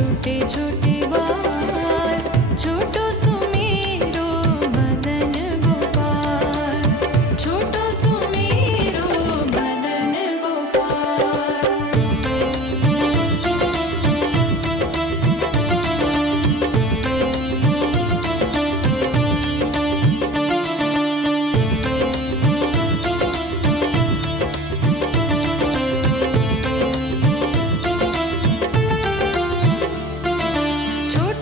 छोटे छोटे बाल, छोटो सुमेरो मदन गोपाल, छोटो सुमेरो मदन गोपाल। छोटो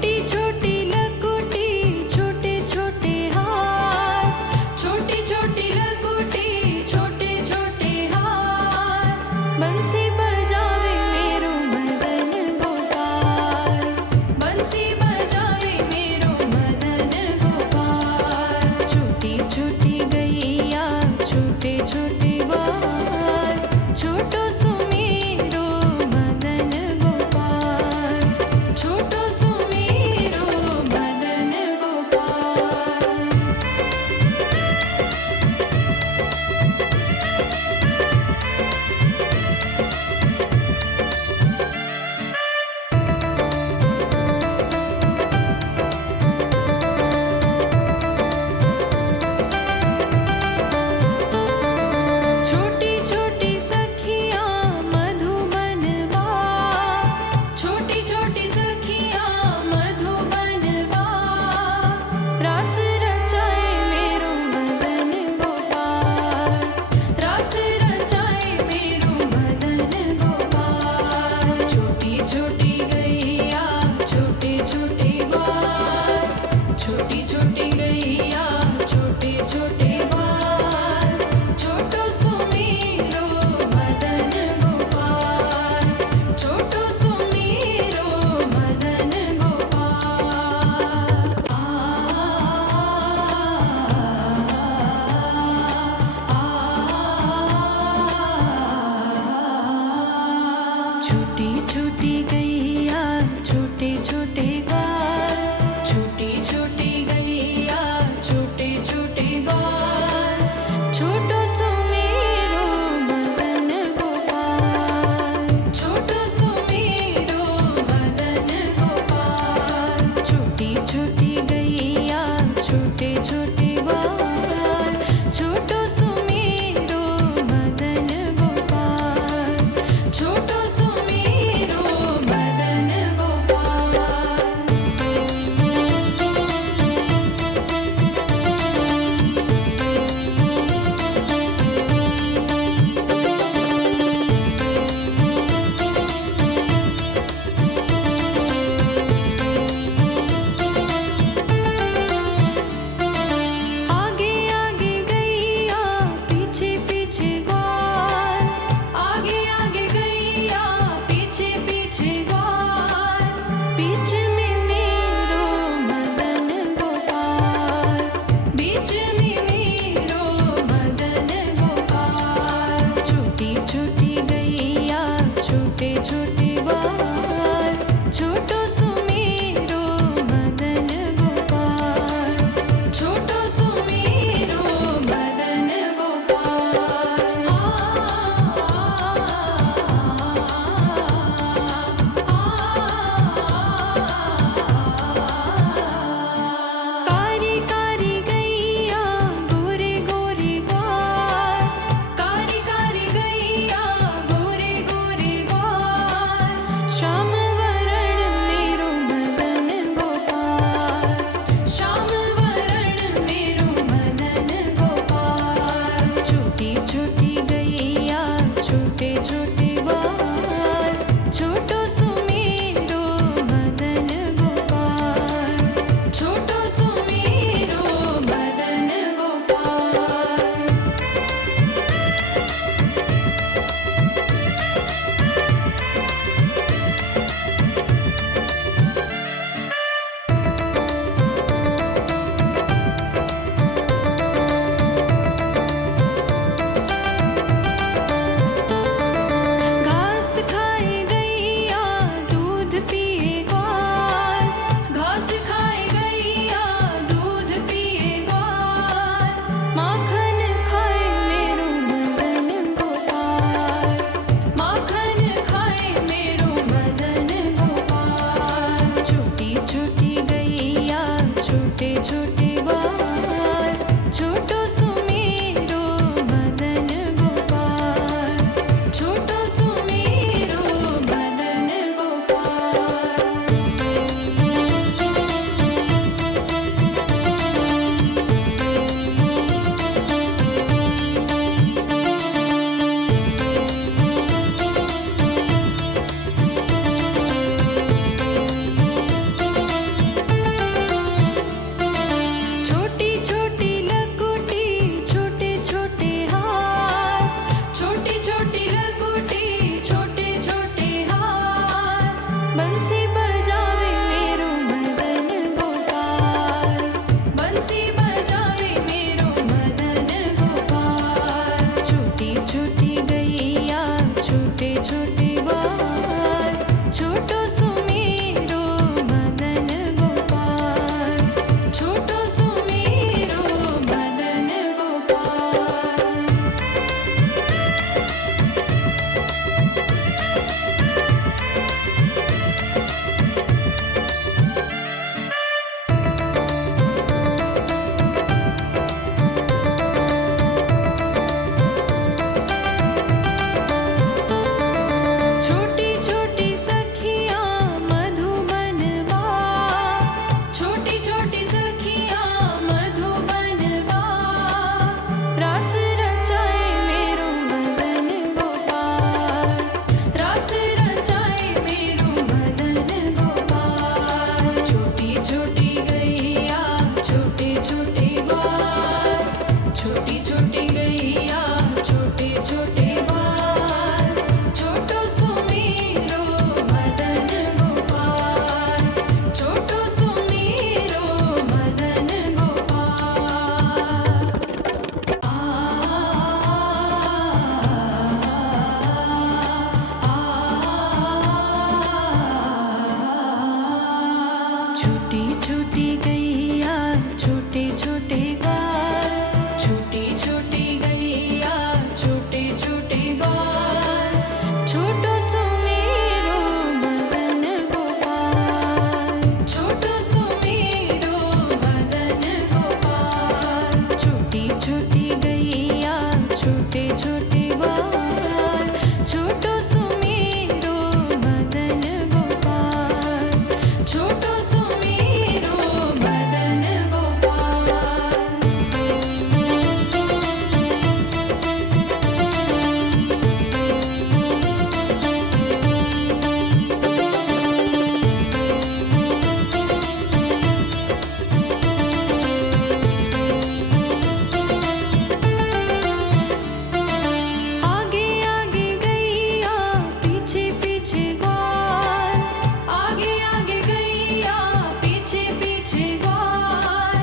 छोटी छोटी गैया छोटे छोटे ग्वाल, छोटी छोटी गैया छोटे छोटे ग्वाल, छोटो सुमेरो मदन गोपाल, छोटो सुमेरो मदन गोपाल, छोटी छोटी गैया छोटे छोटे ग्वाल, छोटो सुमेरो मदन गोपाल, छोटो सुमेरो मदन गोपाल। आगे आगे गैया पीछे पीछे ग्वाल, आगे आगे गैया पीछे पीछे ग्वाल,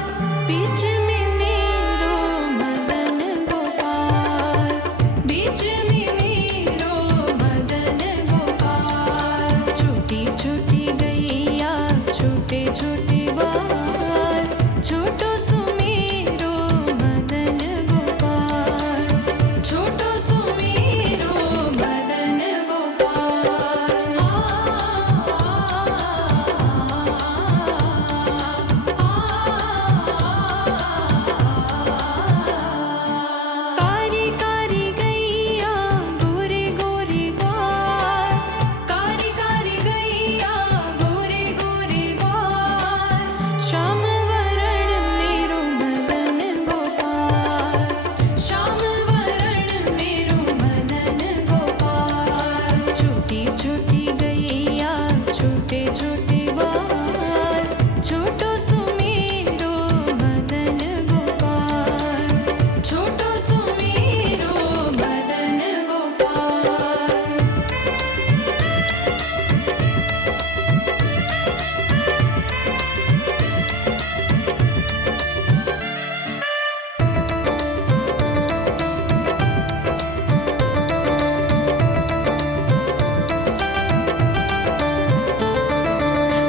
बीच में मेरो मदन गोपाल, बीच में मेरो मदन गोपाल, छोटी छोटी गैया छोटे छोटे ग्वाल, छोटो सुमेरो मदन गोपाल, छोटो सुमेरो मदन गोपाल। कारी कारी गैया गोरे गोरे ग्वाल, कारी कारी गैया गोरे गोरे ग्वाल, श्याम वरण मेरो मदन गोपाल, श्याम वरण मेरो मदन गोपाल, छोटी छोटी गैया छोटे छोटे ग्वाल, छोटो सुमेरो मदन गोपाल, छोटो सुमेरो मदन गोपाल।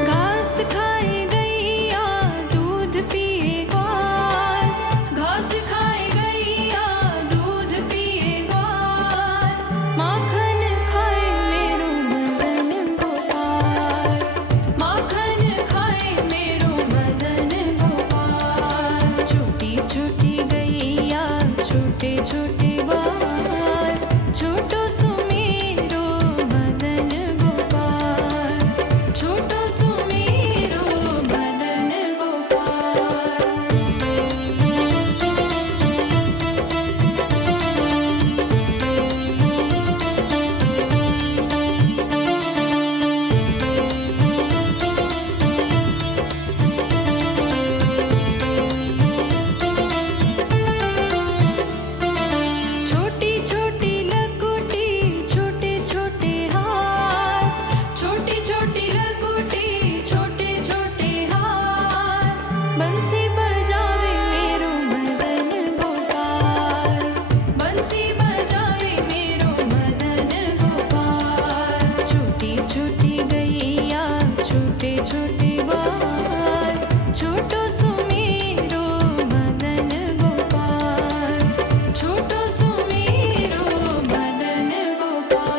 घास खाए गैया दूध पिए ग्वाल, घास खाए गैया दूध पिए ग्वाल, माखन खाए मेरो मदन गोपाल, माखन खाए मेरो मदन गोपाल, छोटी छोटी गैया छोटे छोटे ग्वाल, छोटो सुमेरो मदन गोपाल, छोटो सुमेरो मदन गोपाल। छोटी छोटी लकुटी छोटे छोटे हाथ, छोटी छोटी लकुटी छोटे छोटे हाथ, बंसी बजावे मेरो मदन गोपाल, बंसी बजावे मेरो मदन गोपाल, छोटी छोटी गैया छोटे छोटे ग्वाल, छोटो सुमेरो मदन गोपाल, छोटो सुमेरो मदन गोपाल।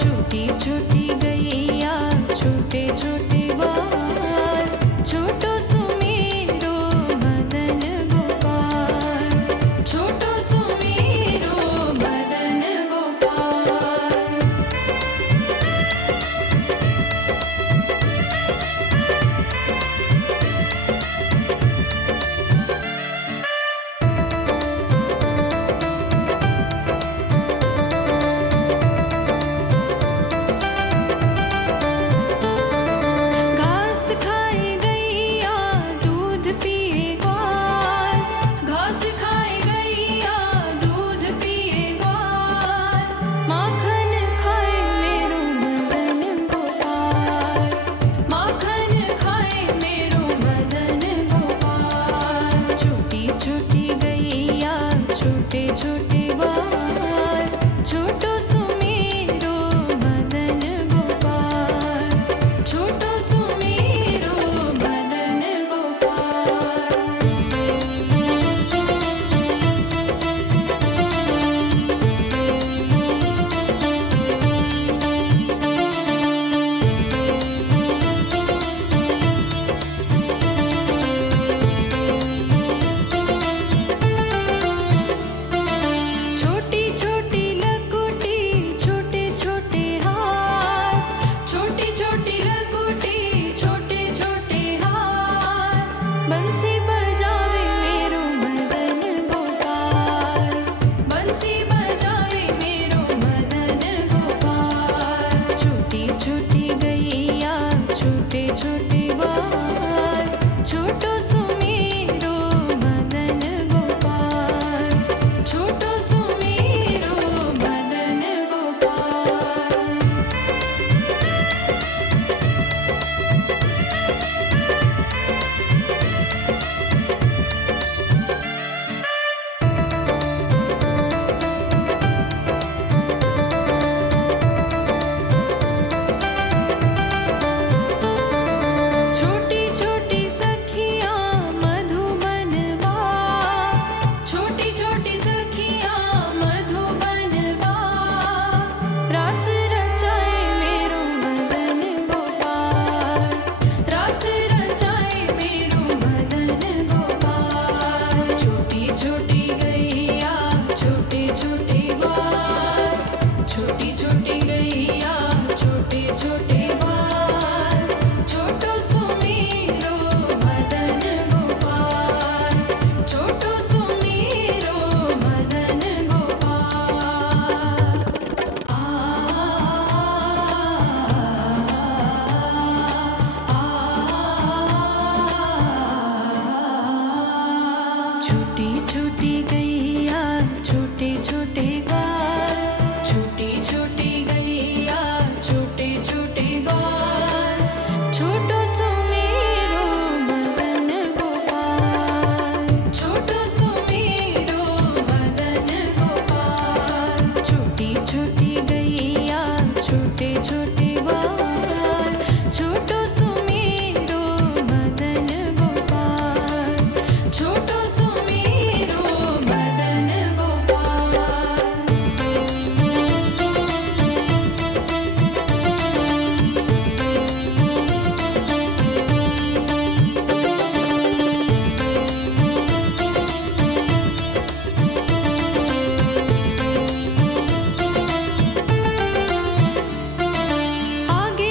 छोटी छोटी गैया छोटे छोटे बाल, छोटो सुमेरो मदन गोपाल, छोटो सुमेरो मदन गोपाल। घास खाए गैया दूध पिए ग्वाल, घास खाए गैया दूध पिए ग्वाल, माखन खाए मेरो मदन गोपाल, माखन खाए मेरो मदन गोपाल। छोटी छोटी गैया छोटे छोटे बाल, छोटो सुमेरो मदन गोपाल, छोटो सुमेरो मदन गोपाल। छोटी छोटी लकुटी छोटे छोटे हाथ, छोटी छोटी लकुटी छोटे छोटे हाथ, बंसी बजावे मेरो मदन गोपाल, बंसी बजावे मेरो मदन गोपाल। छोटी छोटी गैया छोटे छोटे बाल, छोटो सुमेरो मदन गोपाल, छोटो सुमेरो मदन गोपाल। छोटी छोटी सखियाँ मधुबन बाग, छोटी छोटी सखियाँ मधुबन बाग, रास रचाए मेरो मदन गोपाल, रास रचाए मेरो मदन गोपाल। छोटी छोटी गैया छोटे छोटे बाल, छोटी छोटी गैया छोटे छोटे बाल, छोटो सुमेरो मदन गोपाल, छोटो सुमेरो मदन गोपाल। छोटी छोटी गैया छोटे छोटे बाल, छोटी छोटी गैया छोटे छोटे बाल, छोटो सुमेरो मदन गोपाल, छोटो सुमेरो मदन गोपाल। छोटी छोटी गैया छोटे छोटे बाल, छोटो सुमेरो मदन गोपाल, छोटो सुमेरो मदन गोपाल। आगे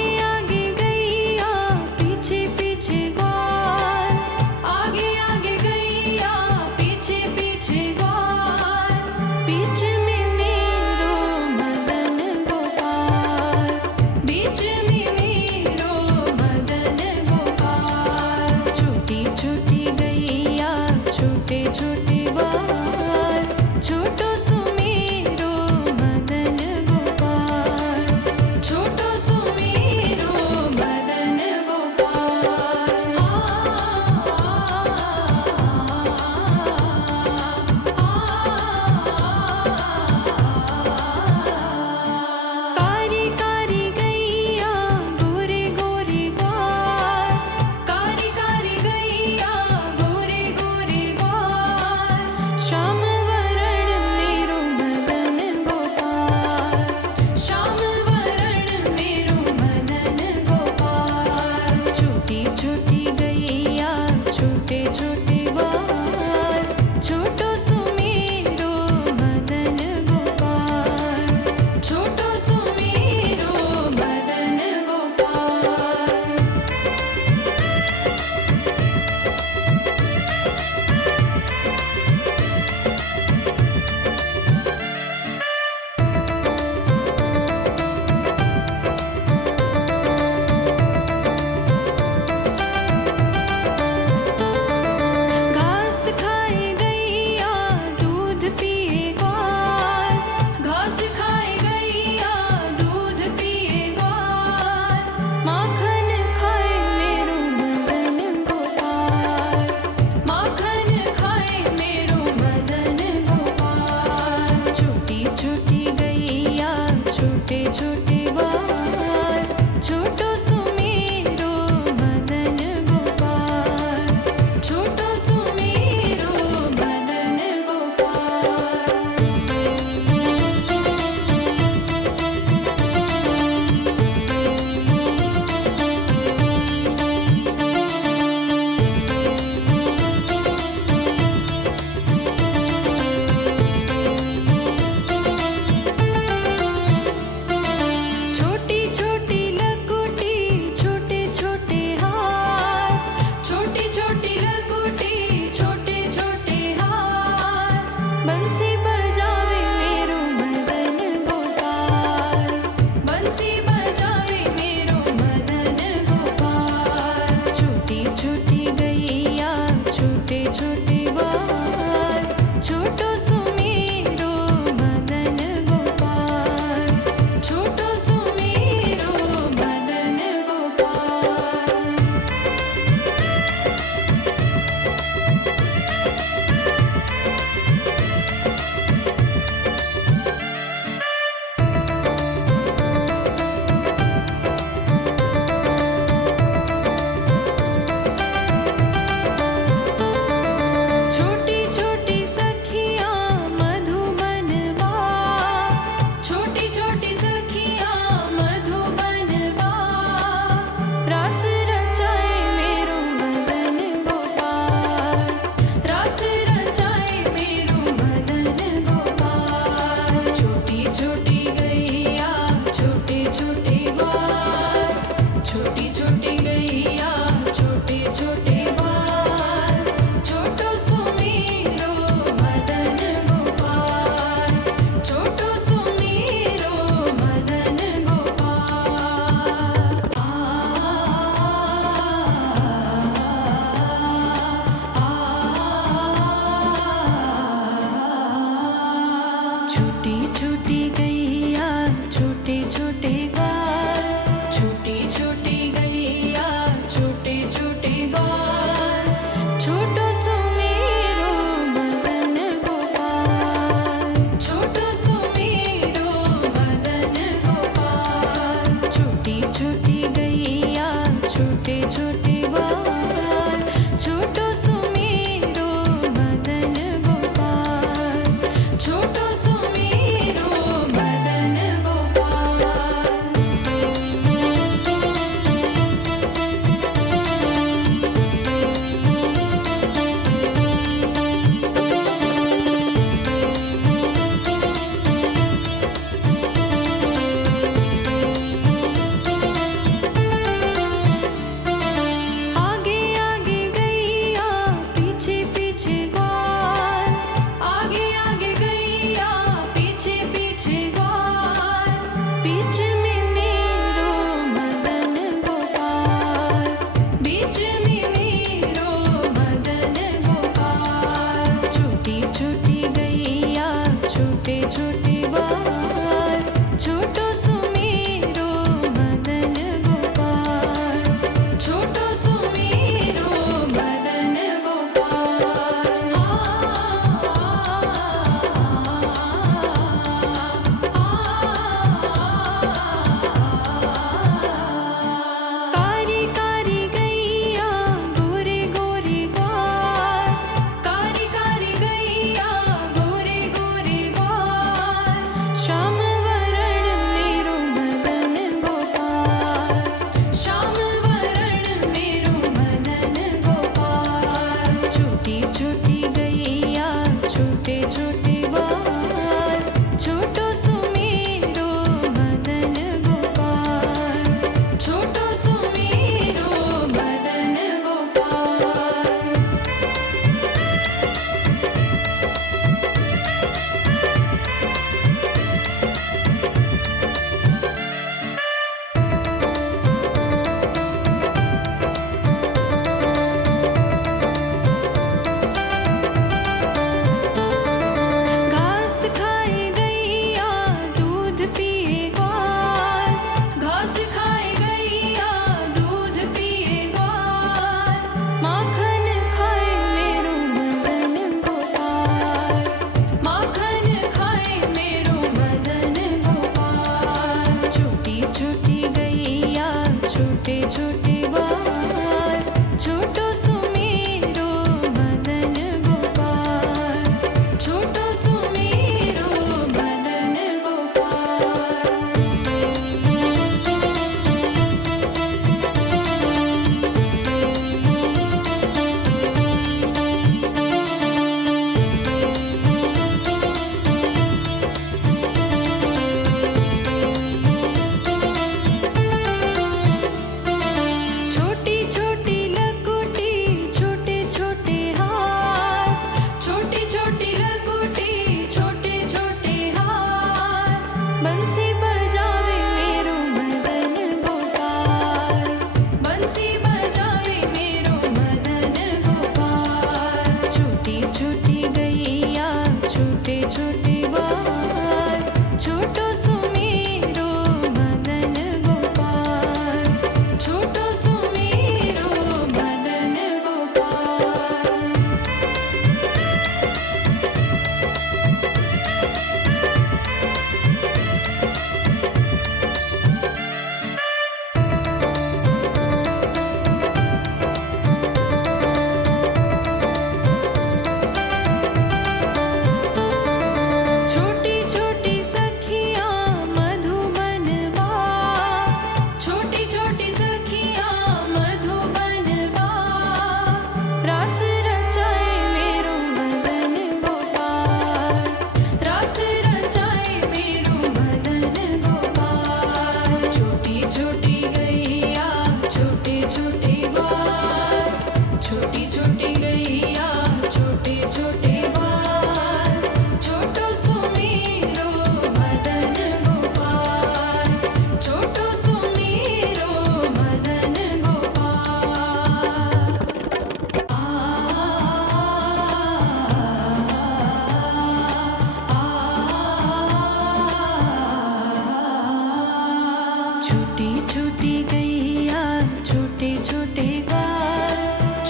छोटी छोटी गैया छोटे छोटे ग्वाल,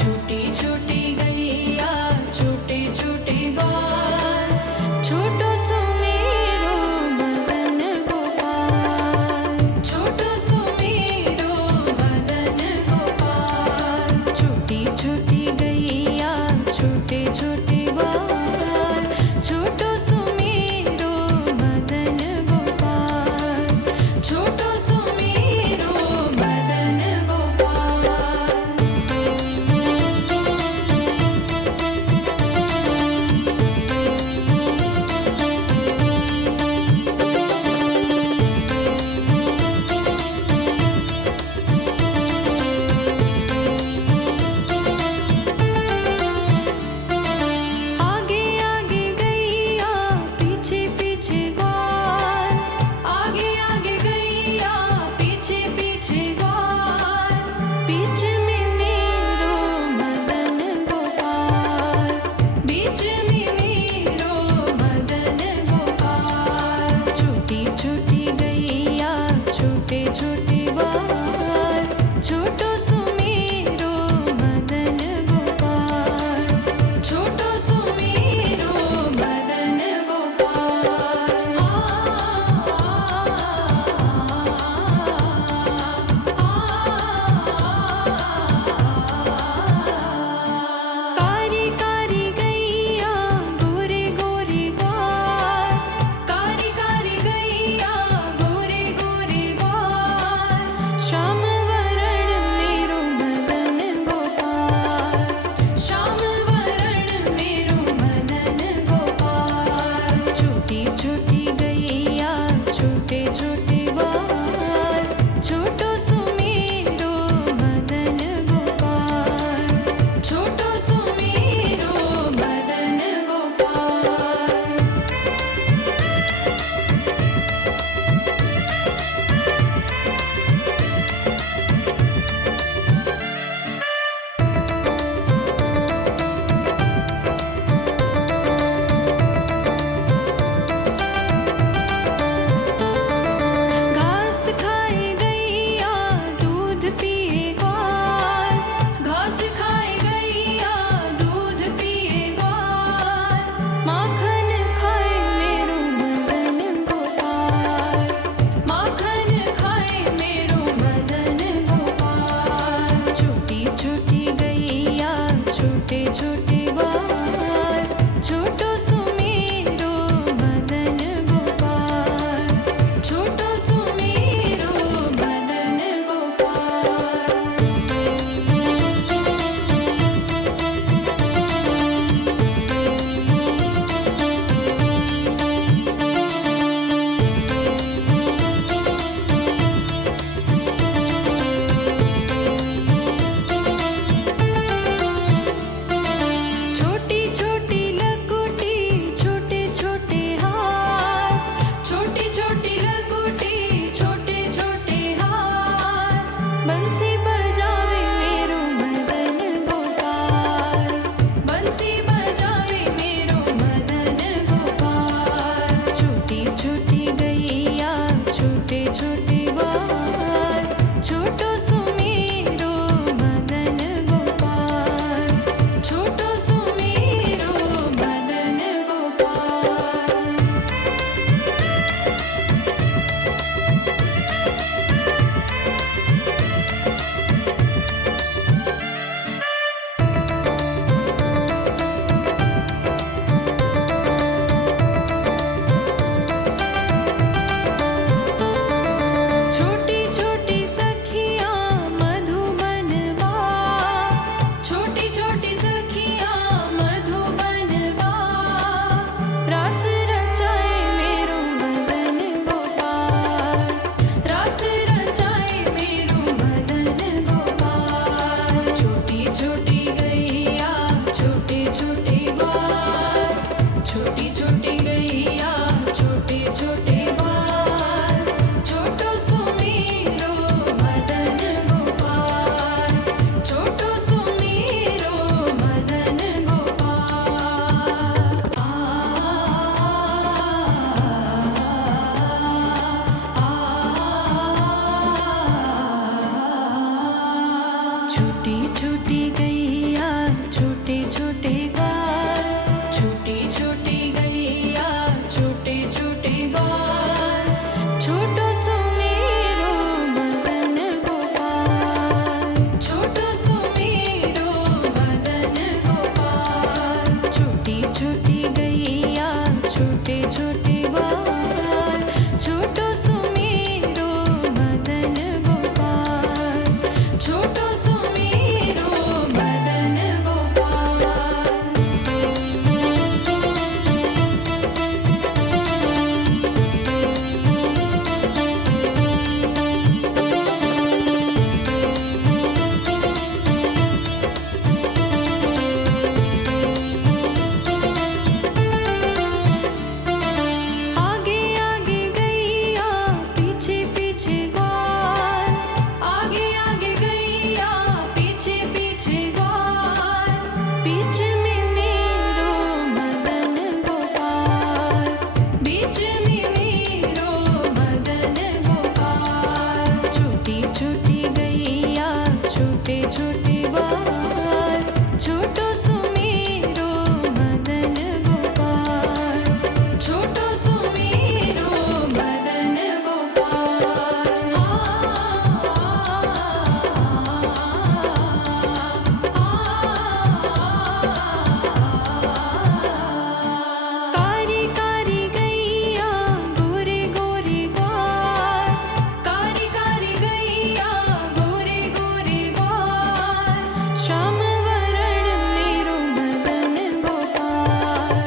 छोटी छोटी गैया छोटे छोटे ग्वाल, छोटो सुमेरो मदन गोपाल, छोटो सुमेरो मदन गोपाल, छोटी छोटी गैया छोटे छोटे ग्वाल, छोटो सुमेरो मदन गोपाल, छोटो सुमेरो मदन गोपाल। आगे आगे गैया पीछे पीछे ग्वाल, आगे आगे गैया पीछे पीछे ग्वाल, बीच में मेरो मदन गोपाल, बीच में मेरो मदन गोपाल, छोटी छोटी गैया छोटे छोटे ग्वाल, छोटो सुमेरो मदन गोपाल, छोटो सुमेरो मदन गोपाल। कारी कारी गैया गोरे गोरे ग्वाल, कारी कारी गैया गोरे गोरे ग्वाल, श्याम वरण मेरो मदन गोपाल, श्याम वरण मेरो मदन गोपाल, छोटी छोटी गैया छोटे छोटे ग्वाल, छोटो सुमेरो मदन गोपाल, छोटो सुमेरो मदन गोपाल। घास खाए गैया दूध पिए ग्वाल, घास खाए गैया दूध पिए ग्वाल, माखन खाए मेरो मदन गोपाल, माखन खाए मेरो मदन गोपाल, छोटी छोटी गैया छोटे छोटे ग्वाल, छोटो सुमेरो मदन गोपाल, छोटो सुमेरो मदन गोपाल। छोटी छोटी लकुटी छोटे छोटे हाथ, छोटी छोटी लकुटी छोटे छोटे हाथ, बंसी बजावे मेरो मदन गोपाल, बंसी बजावे मेरो मदन गोपाल, छोटी छोटी गैया छोटे छोटे ग्वाल, छोटो सुमेरो मदन गोपाल, छोटो सुमेरो मदन गोपाल। छोटी छोटी गैया छोटे छोटे बाल, छोटी छोटी गैया छोटे छोटे बाल, छोटो सो मेरो मदन गोपाल, छोटो सो मेरो मदन गोपाल, छोटी छोटी गैया छोटे छोटे बाल, छोटो सो मेरो मदन गोपाल, छोटो सो मेरो मदन गोपाल। आगे आगे गैया पीछे पीछे ग्वाल, आगे आगे गैया पीछे पीछे ग्वाल, बीच में मेरो मदन गोपाल, बीच में मेरो मदन गोपाल, छोटी छोटी गैया छोटे छोटे बाल, छोटो सो मेरो मदन गोपाल, छोटो सो मेरो मदन गोपाल। कारी कारी गैया गोरे गोरे ग्वाल, कारी कारी गैया गोरे गोरे ग्वाल, श्याम वरण मेरो मदन गोपाल,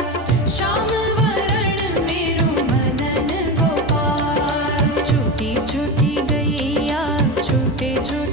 श्याम वरण मेरो मदन गोपाल, छोटी छोटी गैया छोटे छोटे